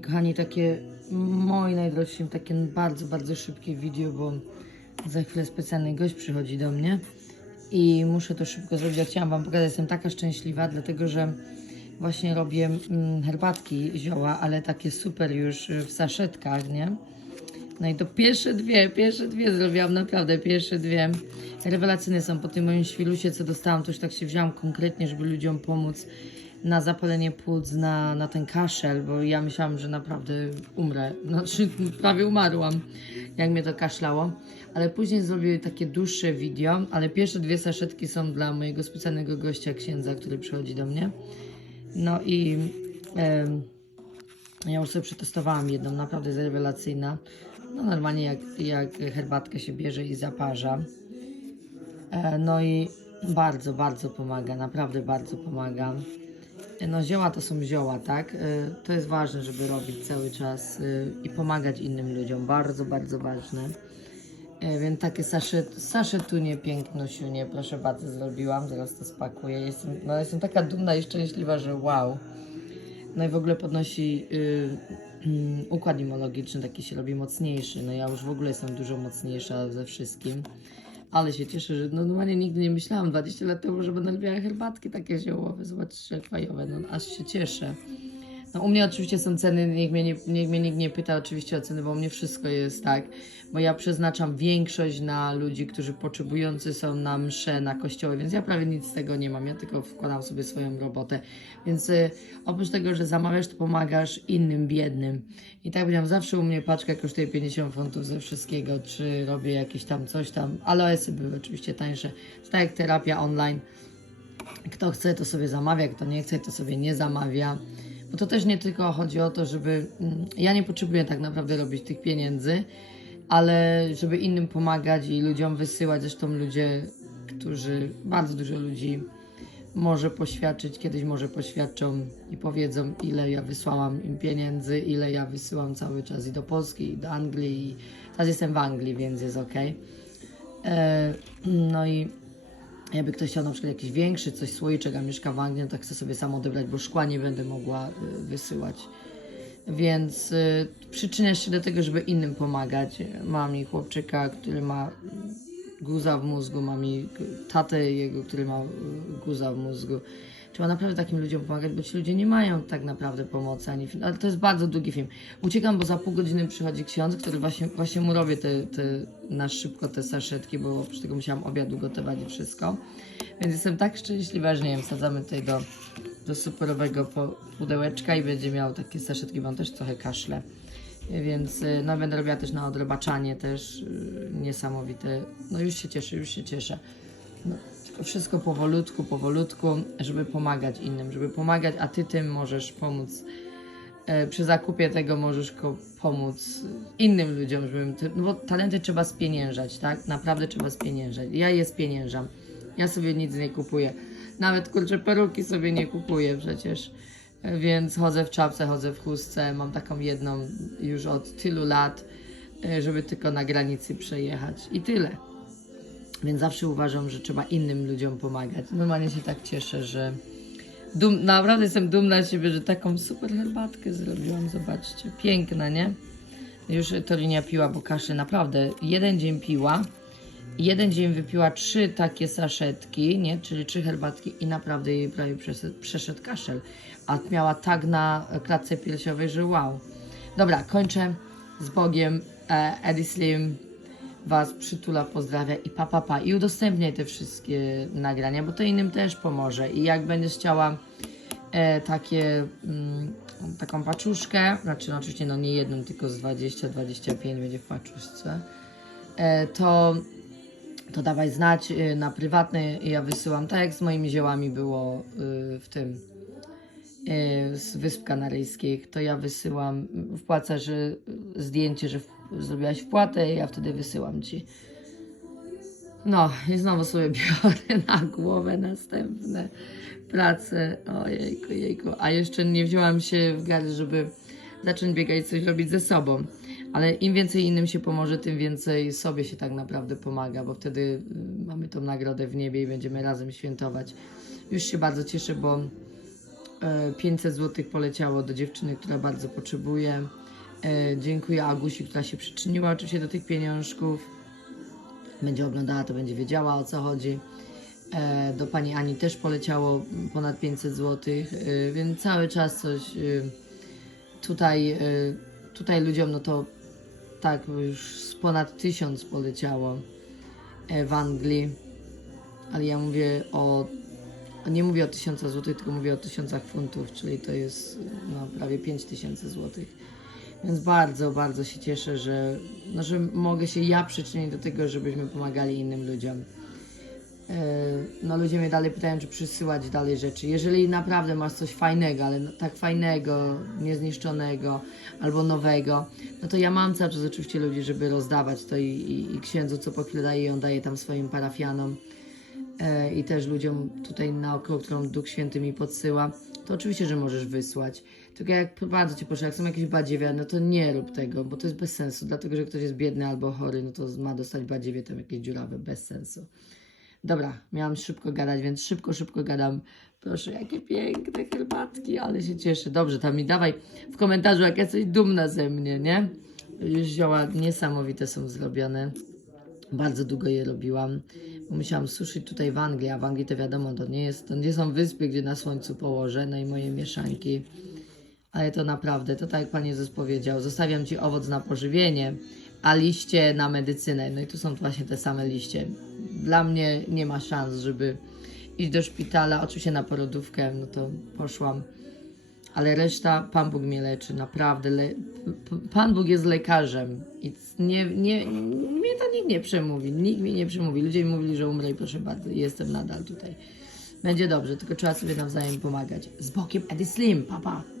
Kochani, takie moi najdrożsi, takie bardzo, bardzo szybkie video, bo za chwilę specjalny gość przychodzi do mnie i muszę to szybko zrobić. Ja chciałam Wam pokazać, jestem taka szczęśliwa, dlatego że właśnie robię mm, herbatki zioła, ale takie super już w saszetkach, nie? No i to pierwsze dwie, pierwsze dwie zrobiłam, naprawdę pierwsze dwie. Rewelacyjne są po tym moim świlusie, co dostałam, to już tak się wziąłam konkretnie, żeby ludziom pomóc na zapalenie płuc, na, na ten kaszel, bo ja myślałam, że naprawdę umrę. Znaczy, prawie umarłam, jak mnie to kaszlało. Ale później zrobiły takie dłuższe video, ale pierwsze dwie saszetki są dla mojego specjalnego gościa, księdza, który przychodzi do mnie. No i ja już sobie przetestowałam jedną, naprawdę jest rewelacyjna. No normalnie jak, jak herbatkę się bierze i zaparza. E, No i bardzo, bardzo pomaga, naprawdę bardzo pomaga. E, No zioła to są zioła, tak? E, To jest ważne, żeby robić cały czas i pomagać innym ludziom. Bardzo, bardzo ważne. Więc takie saszet, saszetunie pięknosiunie, proszę bardzo, zrobiłam. Zaraz to spakuję. Jestem, no, jestem taka dumna i szczęśliwa, że wow. No i w ogóle podnosi y, układ immunologiczny, taki się robi mocniejszy. No ja już w ogóle jestem dużo mocniejsza ze wszystkim. Ale się cieszę, że no, normalnie nigdy nie myślałam 20 lat temu, że będę lubiła herbatki takie ziołowe, zobaczcie, fajowe, no aż się cieszę. No u mnie oczywiście są ceny, niech mnie, nie, niech mnie nikt nie pyta oczywiście o ceny, bo u mnie wszystko jest tak, bo ja przeznaczam większość na ludzi, którzy potrzebujący są na msze, na kościoły, więc ja prawie nic z tego nie mam, ja tylko wkładam sobie swoją robotę. Więc y, oprócz tego, że zamawiasz, to pomagasz innym biednym. I tak powiedziałam, zawsze u mnie paczka kosztuje 50 funtów ze wszystkiego, czy robię jakieś tam coś tam, aloesy były oczywiście tańsze, tak jak terapia online. Kto chce, to sobie zamawia, kto nie chce, to sobie nie zamawia. Bo to też nie tylko chodzi o to, żeby. mm, Ja nie potrzebuję tak naprawdę robić tych pieniędzy, ale żeby innym pomagać i ludziom wysyłać. Zresztą ludzie, którzy. Bardzo dużo ludzi może poświadczyć, kiedyś może poświadczą i powiedzą, ile ja wysłałam im pieniędzy, ile ja wysyłam cały czas i do Polski, i do Anglii. I teraz jestem w Anglii, więc jest ok. E, no i jakby ktoś chciał na przykład jakiś większy, coś słoiczek, a mieszka w Anglii, no to chcę sobie sam odebrać, bo szkła nie będę mogła y, wysyłać. Więc y, przyczyniasz się do tego, żeby innym pomagać. Mam mi chłopczyka, który ma guza w mózgu, mam mi tatę jego, który ma y, guza w mózgu. Trzeba naprawdę takim ludziom pomagać, bo ci ludzie nie mają tak naprawdę pomocy ani film. Ale to jest bardzo długi film. Uciekam, bo za pół godziny przychodzi ksiądz, który właśnie, właśnie mu robię te, te, na szybko te saszetki, bo oprócz tego musiałam obiadu gotować i wszystko. Więc jestem tak szczęśliwa, że nie wiem, wsadzamy tutaj do, do superowego pudełeczka i będzie miał takie saszetki, bo on też trochę kaszle. Więc y, no będę robiła też na odrobaczanie też y, niesamowite. No już się cieszę, już się cieszę. No, tylko wszystko powolutku, powolutku, żeby pomagać innym, żeby pomagać, a ty tym możesz pomóc. E, przy zakupie tego możesz pomóc innym ludziom, żebym ty, no bo talenty trzeba spieniężać, tak? Naprawdę trzeba spieniężać. Ja je spieniężam. Ja sobie nic nie kupuję. Nawet kurczę peruki sobie nie kupuję przecież. E, Więc chodzę w czapce, chodzę w chustce. Mam taką jedną już od tylu lat, e, żeby tylko na granicy przejechać. I tyle. Więc zawsze uważam, że trzeba innym ludziom pomagać. Normalnie się tak cieszę, że dum, naprawdę jestem dumna z siebie, że taką super herbatkę zrobiłam. Zobaczcie, piękna, nie? Już Torinia piła, bo kaszę naprawdę jeden dzień piła. Jeden dzień wypiła trzy takie saszetki, nie? Czyli trzy herbatki i naprawdę jej prawie przeszedł, kaszel. A miała tak na klatce piersiowej, że wow. Dobra, kończę z Bogiem. E, Slim Was przytula, pozdrawia i pa, pa, pa. I udostępniaj te wszystkie nagrania, bo to innym też pomoże. I jak będziesz chciała e, takie, mm, taką paczuszkę, znaczy no, oczywiście no nie jedną, tylko z 20-25 będzie w paczuszce, e, to, to dawaj znać e, na prywatny. Ja wysyłam, tak jak z moimi ziołami było e, w tym e, z Wysp Kanaryjskich, to ja wysyłam, wpłacasz e, zdjęcie, że w, zrobiłaś wpłatę i ja wtedy wysyłam ci. No i znowu sobie biorę na głowę następne prace. Ojejku, jejku. A jeszcze nie wzięłam się w garść, żeby zacząć biegać, coś robić ze sobą. Ale im więcej innym się pomoże, tym więcej sobie się tak naprawdę pomaga, bo wtedy y, mamy tą nagrodę w niebie i będziemy razem świętować. Już się bardzo cieszę, bo E, 500 zł poleciało do dziewczyny, która bardzo potrzebuje. E, Dziękuję Agusi, która się przyczyniła oczywiście do tych pieniążków. Będzie oglądała, to będzie wiedziała o co chodzi. E, Do pani Ani też poleciało ponad 500 zł, więc cały czas coś e, tutaj, e, tutaj ludziom, no to tak już z ponad 1000 poleciało e, w Anglii. Ale ja mówię o nie mówię o 1000 zł, tylko mówię o 1000 funtów, czyli to jest no, prawie 5000 zł. Więc bardzo, bardzo się cieszę, że, no, że mogę się ja przyczynić do tego, żebyśmy pomagali innym ludziom. E, No ludzie mnie dalej pytają, czy przysyłać dalej rzeczy. Jeżeli naprawdę masz coś fajnego, ale no, tak fajnego, niezniszczonego albo nowego, no to ja mam cały czas oczywiście ludzi, żeby rozdawać to i, i, i księdzu co po chwilę daje on daje tam swoim parafianom e, i też ludziom tutaj naokoło, którą Duch Święty mi podsyła, to oczywiście, że możesz wysłać. Tylko jak bardzo Cię proszę, jak są jakieś badziewia, no to nie rób tego, bo to jest bez sensu, dlatego, że ktoś jest biedny albo chory, no to ma dostać badziewie tam jakieś dziurawe, bez sensu. Dobra, miałam szybko gadać, więc szybko, szybko gadam. Proszę, jakie piękne herbatki, ale się cieszę. Dobrze, tam mi dawaj w komentarzu, jak jesteś dumna ze mnie, nie? Już zioła niesamowite są zrobione. Bardzo długo je robiłam. Musiałam suszyć tutaj w Anglii, a w Anglii to wiadomo, to nie, jest, to nie są wyspy, gdzie na słońcu położę, no i moje mieszanki. Ale to naprawdę, to tak jak Pan Jezus powiedział, zostawiam Ci owoc na pożywienie, a liście na medycynę. No i tu są właśnie te same liście. Dla mnie nie ma szans, żeby iść do szpitala, oczywiście na porodówkę, no to poszłam. Ale reszta, Pan Bóg mnie leczy, naprawdę. Le... Pan Bóg jest lekarzem i nie, nie, mnie to nikt nie przemówi, nikt mi nie przemówi. Ludzie mi mówili, że umrę i proszę bardzo, jestem nadal tutaj. Będzie dobrze, tylko trzeba sobie nawzajem pomagać. Z bokiem Eddie Slim, papa. Pa.